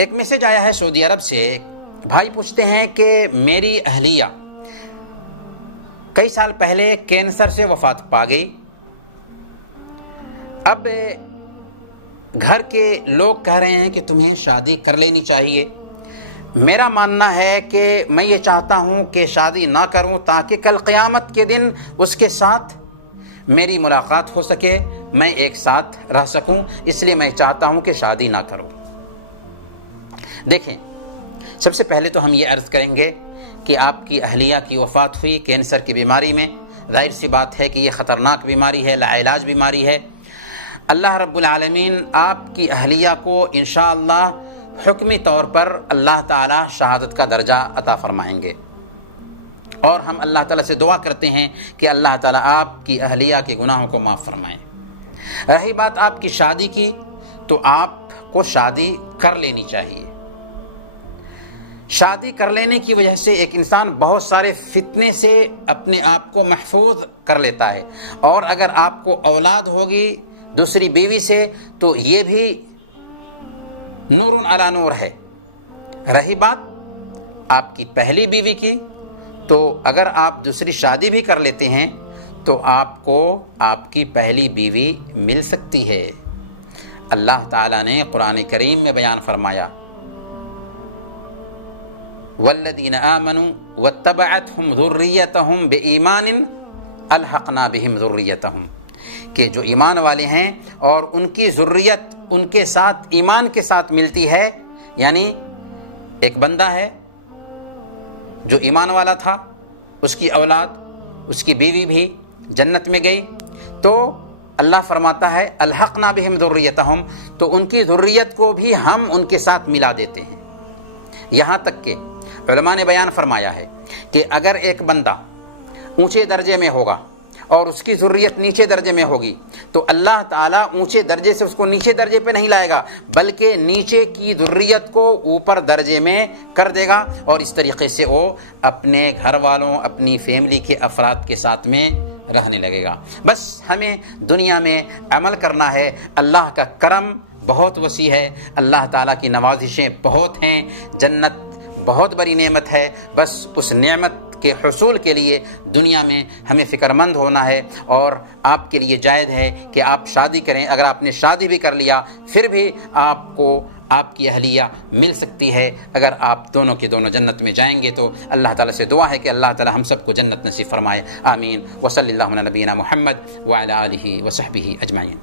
ایک میسج آیا ہے سعودی عرب سے، بھائی پوچھتے ہیں کہ میری اہلیہ کئی سال پہلے کینسر سے وفات پا گئی، اب گھر کے لوگ کہہ رہے ہیں کہ تمہیں شادی کر لینی چاہیے۔ میرا ماننا ہے کہ میں یہ چاہتا ہوں کہ شادی نہ کروں تاکہ کل قیامت کے دن اس کے ساتھ میری ملاقات ہو سکے، میں ایک ساتھ رہ سکوں، اس لیے میں چاہتا ہوں کہ شادی نہ کروں۔ دیکھیں، سب سے پہلے تو ہم یہ عرض کریں گے کہ آپ کی اہلیہ کی وفات ہوئی کینسر کی بیماری میں، ظاہر سی بات ہے کہ یہ خطرناک بیماری ہے، لا علاج بیماری ہے۔ اللہ رب العالمین آپ کی اہلیہ کو انشاءاللہ حکمی طور پر اللہ تعالی شہادت کا درجہ عطا فرمائیں گے، اور ہم اللہ تعالیٰ سے دعا کرتے ہیں کہ اللہ تعالیٰ آپ کی اہلیہ کے گناہوں کو معاف فرمائیں۔ رہی بات آپ کی شادی کی، تو آپ کو شادی کر لینی چاہیے۔ شادی کر لینے کی وجہ سے ایک انسان بہت سارے فتنے سے اپنے آپ کو محفوظ کر لیتا ہے، اور اگر آپ کو اولاد ہوگی دوسری بیوی سے تو یہ بھی نور علی نور ہے۔ رہی بات آپ کی پہلی بیوی کی، تو اگر آپ دوسری شادی بھی کر لیتے ہیں تو آپ کو آپ کی پہلی بیوی مل سکتی ہے۔ اللہ تعالیٰ نے قرآن کریم میں بیان فرمایا، والذین آمنوا واتبعتهم ذریتهم بإیمان الحقنا بهم ذریتهم، کہ جو ایمان والے ہیں اور ان کی ذریت ان کے ساتھ ایمان کے ساتھ ملتی ہے، یعنی ایک بندہ ہے جو ایمان والا تھا، اس کی اولاد، اس کی بیوی بھی جنت میں گئی، تو اللہ فرماتا ہے الحقنا بہم ذریتہم، تو ان کی ذریت کو بھی ہم ان کے ساتھ ملا دیتے ہیں۔ یہاں تک کہ علماء نے بیان فرمایا ہے کہ اگر ایک بندہ اونچے درجے میں ہوگا اور اس کی ذریت نیچے درجے میں ہوگی تو اللہ تعالیٰ اونچے درجے سے اس کو نیچے درجے پہ نہیں لائے گا، بلکہ نیچے کی ذریت کو اوپر درجے میں کر دے گا، اور اس طریقے سے وہ اپنے گھر والوں، اپنی فیملی کے افراد کے ساتھ میں رہنے لگے گا۔ بس ہمیں دنیا میں عمل کرنا ہے۔ اللہ کا کرم بہت وسیع ہے، اللہ تعالیٰ کی نوازشیں بہت ہیں، جنت بہت بڑی نعمت ہے۔ بس اس نعمت کے حصول کے لیے دنیا میں ہمیں فکر مند ہونا ہے، اور آپ کے لیے جائز ہے کہ آپ شادی کریں۔ اگر آپ نے شادی بھی کر لیا پھر بھی آپ کو آپ کی اہلیہ مل سکتی ہے۔ اگر آپ دونوں کے دونوں جنت میں جائیں گے تو اللہ تعالیٰ سے دعا ہے کہ اللہ تعالیٰ ہم سب کو جنت نصیب فرمائے، آمین۔ وصلی اللہ علی نبینا محمد وعلی آلہ وصحبہ اجمعین۔